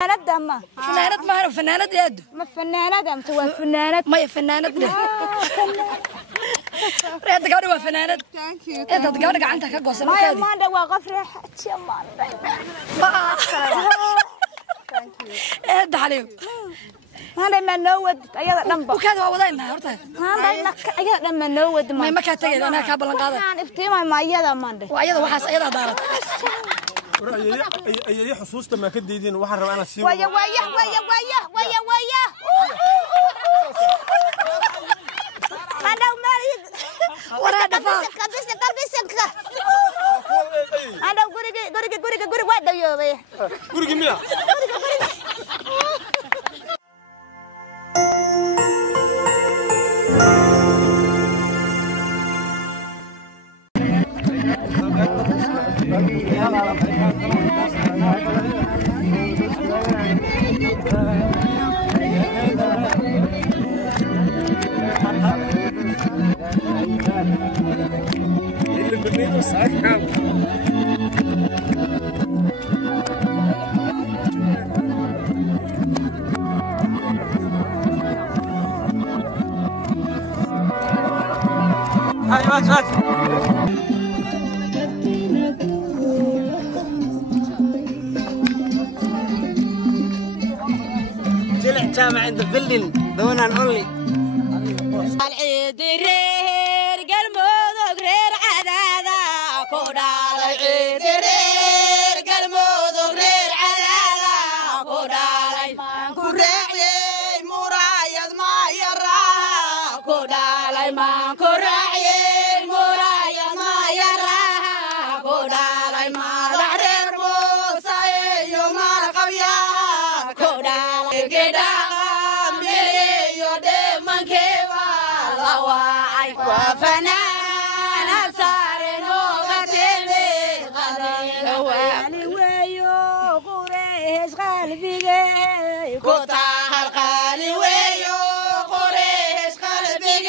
فنانات ما فنانات يد ما فنانات أم توا فنانات ما هي فنانات ده ريت قالوا فنانات انت تقالك عندك قصه ما ما دوا غفره حتى ما ايه عليهم هذا ما نود ايضا دنبا وكذا وضعنا هرتا هذا ايضا ما نود ما كان تجد انا كابلن قاده كان افتيما ما ايضا ما ندي وايضا waxaas ayada daarad ay xusuusta ma ka diidin waxaan rabaa inaan sii waya هذا مالي ورا دفا كبسك هذا غوري واد يوبي guriga miya جامع عند فيلن دون نقولي العيد رير قلمود غير عدادا كودا العيد رير قلمود غير عدادا كودا ما كراعي مرايد ما يرى كودا ما كراعي مرايد ما يرى كودا ما دحر موسى يوم القبيا كودا كدا وفنان صار نوغتي غالي ويو قريش قلبي كوتاه الغالي ويو قريش قلبي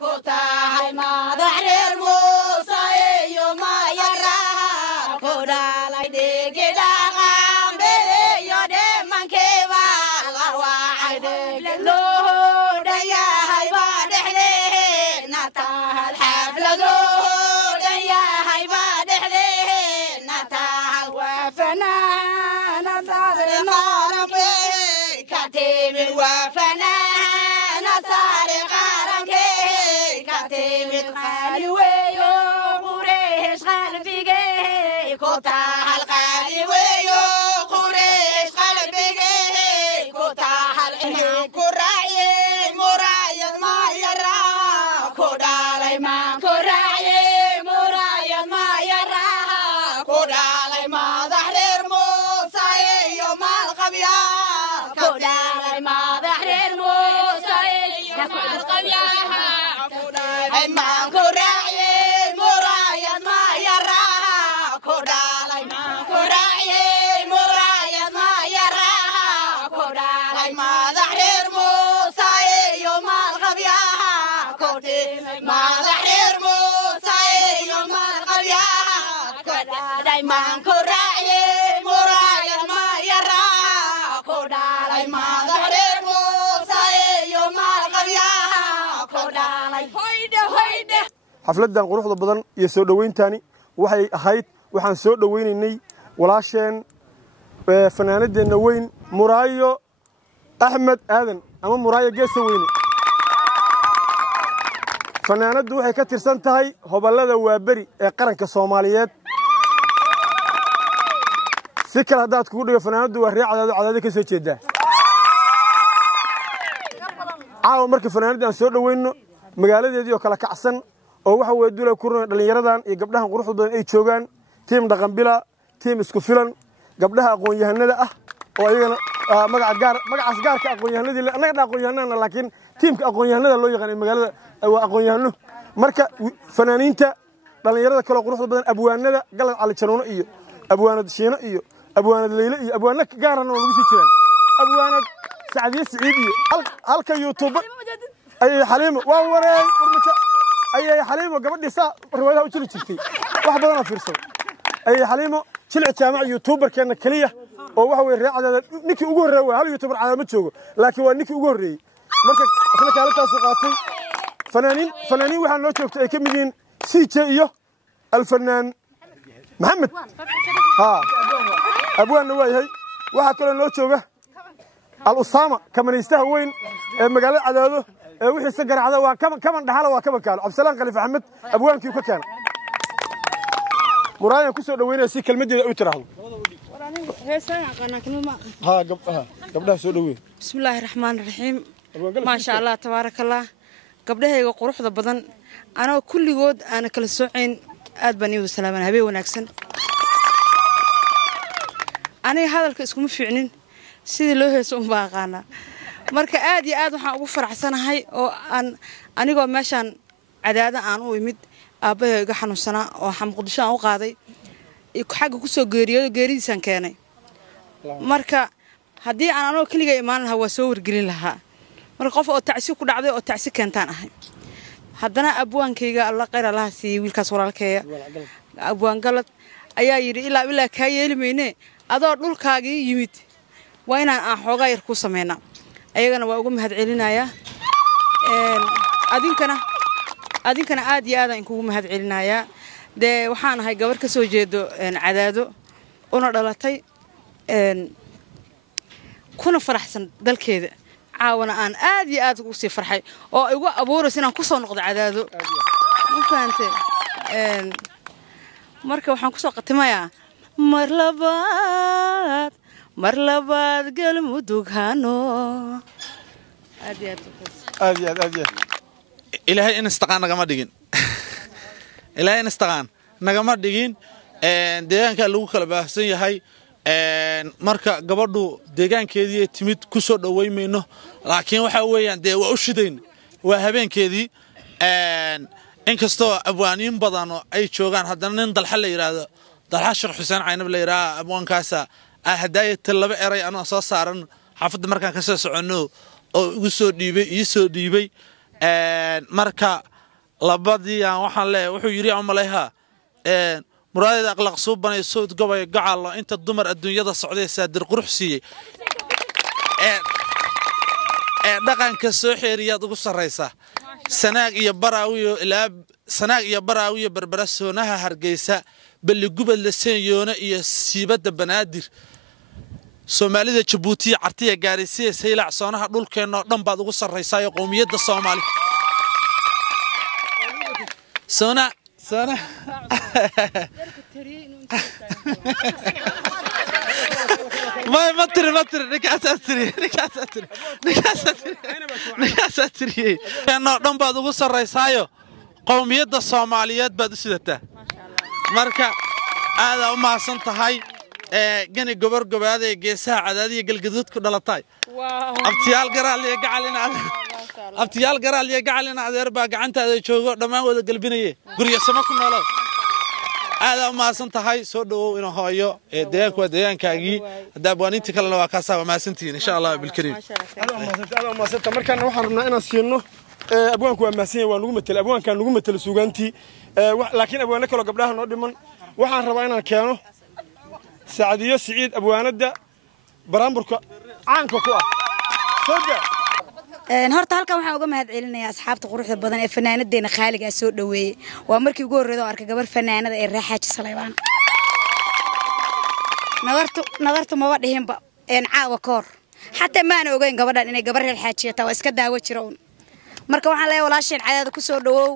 كوتاه ما ضحر موسى يوم يراها كودا ليدي كدا غامبي يودي من كيوا الواحد لو وفنان صار قارنك كاتب القالي ويو قريش قلبي كوتاه القالي ويو قريش قلبي كوتاه العين كراعي مرايد ما يرى كودالي ما كراعي مرايد ما يرى كودالي ما ظهر موسى يوم القبيا كودالي ما ما كراعي مرايد ما يرى كودالي ما كراعي مرايد ما يرى كودالي ما ظهر موسى يوم القبيا كودالي ما ظهر موسى يوم القبيا كودالي ما كراعي مرايد ما يرى كودالي ما ظهر موسى يوم القبيا كودالي xafladan quruxda badan iyo soo dhaweyntaani waxay ahayd waxaan soo dhaweynaynay walaasheen fanaanadeena weyn Muraayo Axmed Aadan ama Muraayo Geesa weyne fanaanadu waxay ka tirsan tahay hobalada waabari ee qaranka Soomaaliyeed si kala hadaad kugu dhigo fanaanadu waa riicadaada ka soo jeedaa caawa markii fanaanadan soo dhaweyno magaaladeedii oo kala kacsan oo waxa way dulay ku runay dhalinyaradan iyo gabdhahan quruxda badan ay joogan team dhaqan bila team isku filan gabdhaha aqoon yahanada ah oo ayagana magacaas gaarka aqoon yahanadii anaga aqoon yahanana laakiin teamka aqoon yahanada loo yaqaan magaalada waa aqoon yahano marka fanaaniinta dhalinyarada kale quruxda badan abwaanada galad cali januuno iyo abwaanad shiino iyo abwaanad leyle iyo abwaanad gaarana oo lagu sii jiraan abwaanad Saadiye Saciid iyo halka YouTube ay Xaliimo waa wareey furmata ay Xaliimo gabadhii saa riwaayadaha u jiri jirtay wax badan oo fiirsan ay Xaliimo jilci jaamac YouTuber keena kaliya oo waxa weeye raacada ninkii ugu horreeyay waa hal iyo toban calaamad joogo laakiin waa ninkii ugu horreeyay marka asna kaalintaas qaatay fanaaniin waxaan loo joogtay ay ka mid yihiin CJ iyo alfanaan محمد ها أبوان وياي واحد كله لو شوفه الأسامة كمان يستهوى وين مجال عداده وحي سجر عداده كمان دحاله وكمان كان عبد السلام خليفة أحمد أبوان كيف كان مرايا كسر وين يسي كلمة دي أوتراه ها قبلها سولوين بسم الله الرحمن الرحيم ما شاء الله تبارك الله قبلها يقول قروح ذا بدن أنا كل جود أنا كل سوعين aad baan iyo salaaman habeen wanaagsan aniga hadalka isku ma fiicnin sidii loo heeso u baaqana marka aad iyo aad waxaan ugu faraxsanahay oo anigoo meeshan cadaada aan u imid aabahay iga xanuunsana oo xamqudisho aan u qaaday xagga ku soo geeridiisan keenay marka hadii aan anoo kaliya imaan lahaa waa soo wargelin lahaa marka qof oo tacsi ku dhacday oo tacsi keentaan ahay haddana abwaankayga alla khayr allaha siiyey wiilkaas walaalkeeya abwaan galad ayaa yidhi ilaa kaa yeeli mayne adoo dhulkaagii yimid waa inaan aan xoogaa yar ku sameynaa ayagana waa ugu mahad celinayaa adinkana aad iyo aad aan kugu mahad celinayaa dee waxaan ahay gabar ka soo jeedo cadaado una dhalatay kuna faraxsan dalkeeda عاونا أن آدي وسي فرحي أو يقول أبوه رسينا كوسا نقض عداده مو فهمتي مركب وحنا كوسا قتمايا مرلبات قل مدوغانو آدي إلهي إن استقان نجمع دقين إلهي إن استقان نجمع دقين ديان كلو كلبه سنية هاي marka gabadhu deegaankeedii timid ku soo dhaweeymayno laakiin waxa weeyaan de waa u shidayn waa habeenkeedii inkastoo abwaaniin badan ay joogaan haddana nin dalxa la yiraahdo dalxa Sheekh Xuseen Caynab la yiraahdo abwaankaasa hadaayad laba eray anoo soo saaran xaafadda markaan ka soo socono oo igu soo dhiibay marka labadii aan waxaan leeyahay wuxuu yiri amaleeha مراد أقلق صوب بني صوت قوي قعلا أنت الضمر الدنيا ذا السعودية سادر قرحسي دقن كسوحي رياض قصة رئيسة سناق يبراوي بربرسونها هرجيسة باللي قبل لسيونا يسيبت بنادر سومالي ذا جبوتي عرتيه جارسية سيلع صانها دول كأنه نم بعض قصة رئيسة قومية الصومالي سونا ما تري نكاساتري أنا دم بعض قصة رئيسة قومية الصوماليات بعد سيدته مركا هذا ما صنت هاي جاني جبر هذا جيسها عددية قل كدلتاي أبتيال قرال لي قاعلنا أبتيال قرال لي قاعلنا على أربعة قعنت هذا شو دماغ وذا قلبيني قرية سماكم ولا هذا ما صنت هاي صدوا إنه هايو ديانك وديانك أجي دابوانين تكلنا وكاسا وما سنتين إن شاء الله بالكريم هذا ما صنت مركان نروح أنا سينه أبوانك وماسين ونقوم أبوان كان نقوم سوغانتي لكن أبوانك لو قبلها نقدم وحن ربعنا كانوا سعدية سعيد أبواندا برامبرك عنك كوا صدق horta halkan waxaan uga mahad celinayaa asxaabta quruxda badan ee fanaanadeena Khaaliga soo dhaweeyay waa markii ugu horeeyay oo arkay gabar fanaanada ee Raaxaaji Saleebaan nagartu ma wadhihinba caawa koor hatta ma aan ogeyn gabadhan inay gabar Raaxaaji tahay iska daawo jiroon marka waxaan leeyahay walaasheen cadaada ku soo dhawow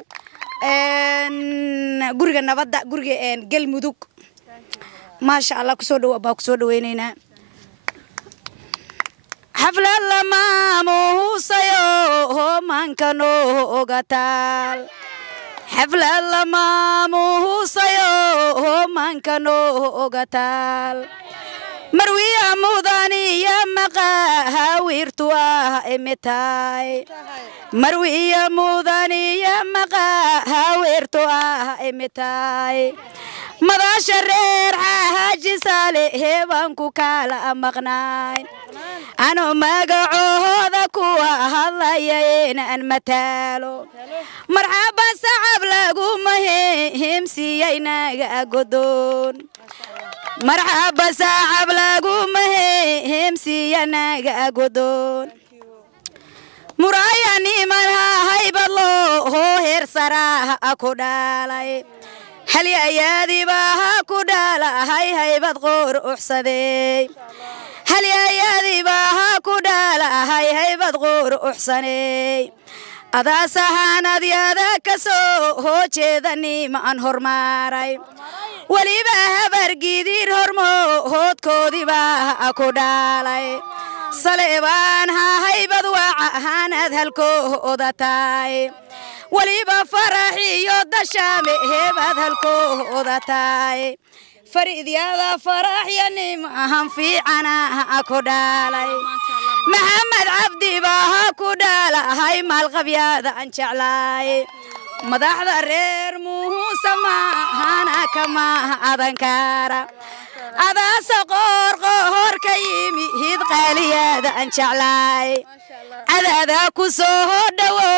guriga nabadda guriga galmudug ما شاء الله كسودو أبا كسودو وينينا حفل لما موسيو من كانوا قتال حفل لما موسيو من كانوا قتال مروية مودانية مقاها ويرتوا إمتاي مروية مودانية مقاها ويرتوا إمتاي ماذا شرير حاجي صالح بانكو كالا مغناي أنا ما قعوه كوا هلا يين أن متالو مرحبا صعب لقو مهم سيينا قدون مرحبا صعب لقو mahemsiyanaga godon murayani manha haybadlo ho heer saraha ku dhalay hal yaadiba ha ku dhalahay haybad qoor uxsaday hal yaadiba ha ku dhalahay haybad qoor uxsanay adaasahanad yaada kasoo hoojeedani ma aan hormaray waliba habar gidir hormo hoodkoodiba ku dhalay saleebaan ha haybad waacahanad halkooda taay waliba faraxiyo dashaame heebad halkooda taay fariidyada faraxyani maahan fiicana ku dhalay maxamed cabdi baa ku dhalahay maalqabyada aan jeclaay madaxda reer muuse maahana kama adankara adaasa qoor ka yimid qaaliyada aan jeclaay cadaada ku soo dhawo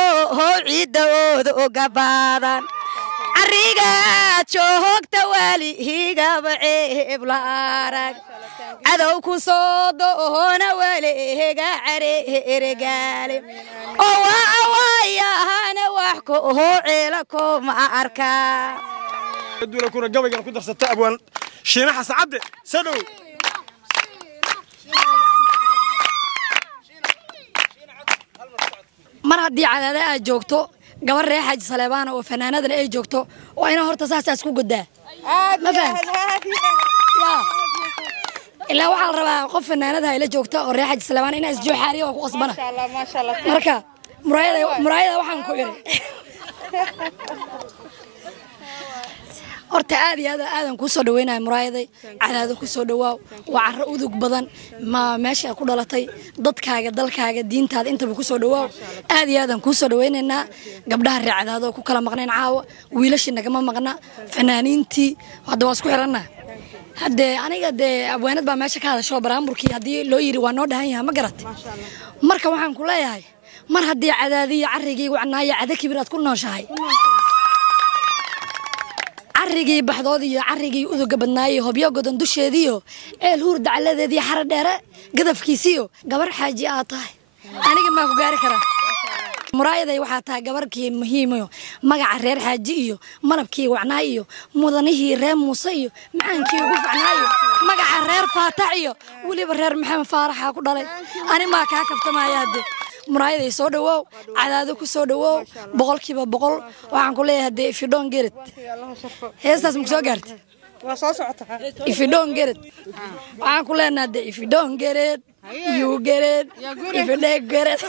ciidooda uga baadan ariga joogta wali higaba ceeb la arag cadow ku soo doona wali higa eregaale oo waayahana wax ku ceela ko ma arka dula kuna gabayga ku darsata abwaan shiinaha saacade sadow mar haddii cadaada aad joogto gabar reer xaaji saleebaan oo fanaanadana ay joogto waa ina horta saasaas ku godaa ilaa waxaa la rabaa qof fanaanada ay la joogto oo reer xaaji saleebaan inaa isjooxaariya waa ku qasbana marka muraayada waxaan ku iri horta aad iyo aadan ku soo dhaweynaa muraayaday cadaado ku soo dhawaaw waa carro udug badan ma meesha ku dhalatay dadkaaga dalkaaga diintaada intaba ku soo dhawaaw aad iyo aadan ku soo dhaweynaynaa gabdhaha reer cadaado ku kala maqneen caawa wiilashii nagama maqna fanaaniintii hadda waa isku xiranna hadde aniga dee abwaanad baa meesha ka hadasho baraamburkii haddii loo yiri waa noo dhahan yahay ma garat marka waxaan ku leeyahay mar haddii cadaadiyo carrigii wacnaayo cada kibir aad ku nooshahay carrigii baxdoodii iyo carrigii uduga badnaayay hobyo godan dusheediyo eel huur dacaladeedii xara dheere gadafkiisiyo gabar xaaji aad tahay aniga ma ku gaari karaa muraayaday waxaa tahay gabarkii muhiimayo magaca reer xaaji iyo malabkii wacnaay iyo mudanihii reer muuse iyo macaankii ugu facnaayo magaca reer faatax iyo weliba reer maxamed faaraxa ku dhalay ani maa kaa kaftamaya hadde muraayaday soo dhawow cadaado ku soo dhawow boqolkiiba boqol waxaan ku leeyahay hadde if you don't get it heestaas ma soo gaartay waa soo socotaa if you don't get it waxaan ku leenahay hadde if you don't get it you get it if you don't get it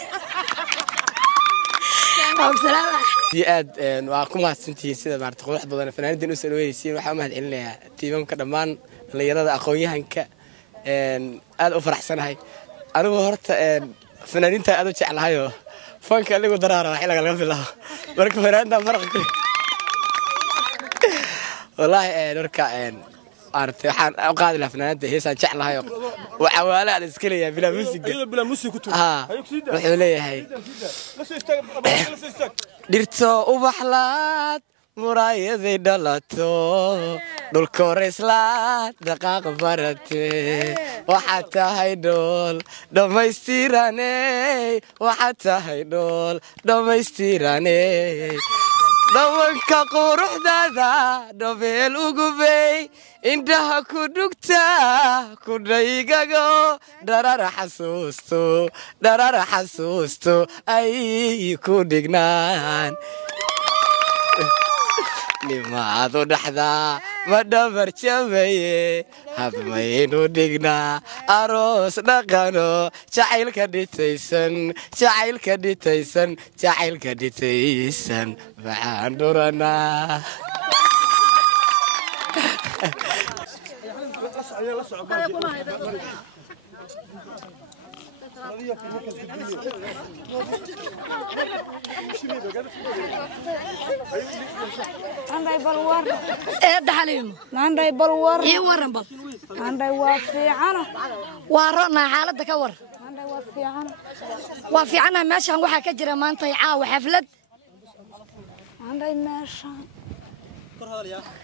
aad waa ku mahadsantihiin sida maarta qurux badan fanaaniinta u soo dhaweeyay waxaan mahad celinayaa tiimamka dhammaan dhalinyarada aqoon-yahanka aad u faraxsanahay anigu horta fanaaniinta aad u jeclahayo fanka anigu daraara wax laga bilaabo marka fanaaniinta maraqo wallahi marka artay waxaan u qaadi lahaa fanaaniinta heesaan jeclahayo waxa wala aan iska leeyahay bila music ku wuxuu leeyahay dhirto ubaxlaad muraayaday dhalato dhulka horeeslaad dhaqaaq barate waxaad tahay dhool dhammaystirane waxaad tahay dhool dhammaystirane dhawanka quruxdaada dhabeel ugubey indhaha ku dhugta ku dhaygago dharara xasuusto ay ku dhignaan nimaad u dhaxdaa ma dhabar jabaye hadmaynu dhignaa aroos dhaqano jacaylka dhitaysan maxaan dhuranaa عندي بلور دحليم عندي بلور اي ورن بل عندي وافيعنا وارنا حالده كور عندي وافيعنا وافيعنا meeshan waxa ka jira maanta caawa xaflad عندي meeshan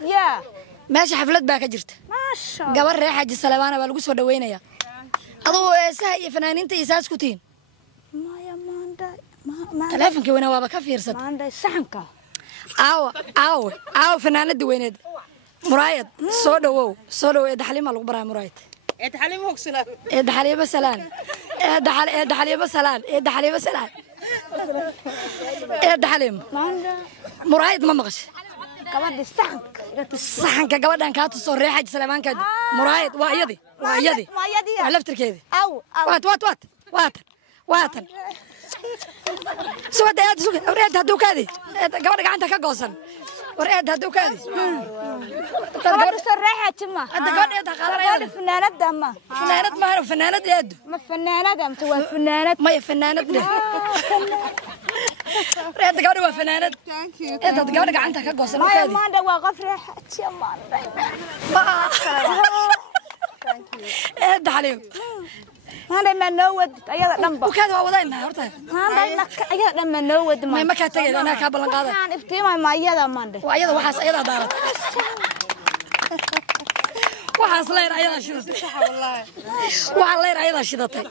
يا meesha xaflad baa ka jirta ما شاء الله gabar reer xaaji salaamaana baa lagu soo dhaweynaya adoo saha iyo fanaaniinta isaas ku tiin maya maandhay taleefanka weyna waaba ka fiirsan maandhay saxanka aawo fanaanada weyneed muraayad soo dhawow eedda xaliima lagu baraa muraayad eedda xaliima salaan eedda xaliima muraayad ma maqashay gabadhi saxanka gabadhan kaa tusoo reexaji salamaankaadi muraayad waa iyadii waa laftirkeedi waatan suwada eed hadduu kaadi gabadha gacanta ka goosan war eed hadduu kaadi gabadhi soo reexaji ma gabadha eed qaadanaya fanaanada ma fanaanad ma fanaanad eed ma fanaanada ma waa fanaanad maya fanaanad eed gabadha waa fanaanad eed gabadha gacanta ka goosan maya maandha waa qof reexaji maandha eed xaliim maandha ma noo wadi ayada dhanba ukaada waa wadaynaa horta maandha ayada dhan ma noo wadi may ma ka tagay anaa ka ballan qaaday aan iftiimay ma ayada maandha waa ayada waxaas ayada daarad waxaas leer ayada shidatay waxa leer ayada shidatay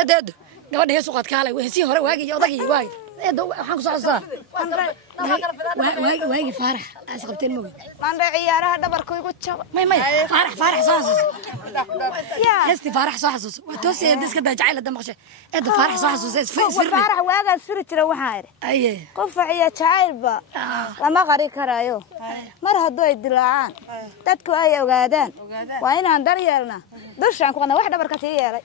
eed gabadha heesu qad kaalay heesii hore waagi odagii waagi eed waxaan ku socdaa waagi faarax as qabteen moog maandha ciyaaraha dhabarku igu jaba may faarax soo xasuus heesti faarax soo xasuus waa toosay iska daa jacayl damqashay eed faarax soo xasuus faarax waaga firi jira waxaa ire aye qof ciya jacaylba lama qari karaayo mar hadduu ay dilaacaan dadku ay ogaadaan waa inaan dar yeelna dushaan ku qadna wax dhabarka tii yeelay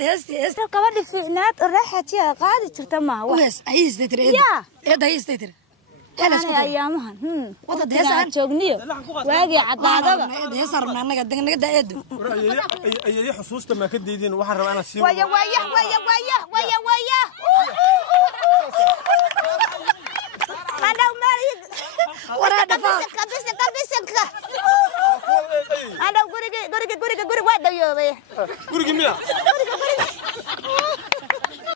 heesti gabadhi fiicnaad reexajiya qaadi jirta maaha wees ayistaytire eed ayistaytire ayaamahan wadada joogniyo waagi cadaadada eed hees arna anaga naga daayeedo ayay xusuusta ma ka deedin waxaan rabaa inaan sii waya madhaw mari waraada kabisaka madhaw guriga waa dhayoobay guriga miya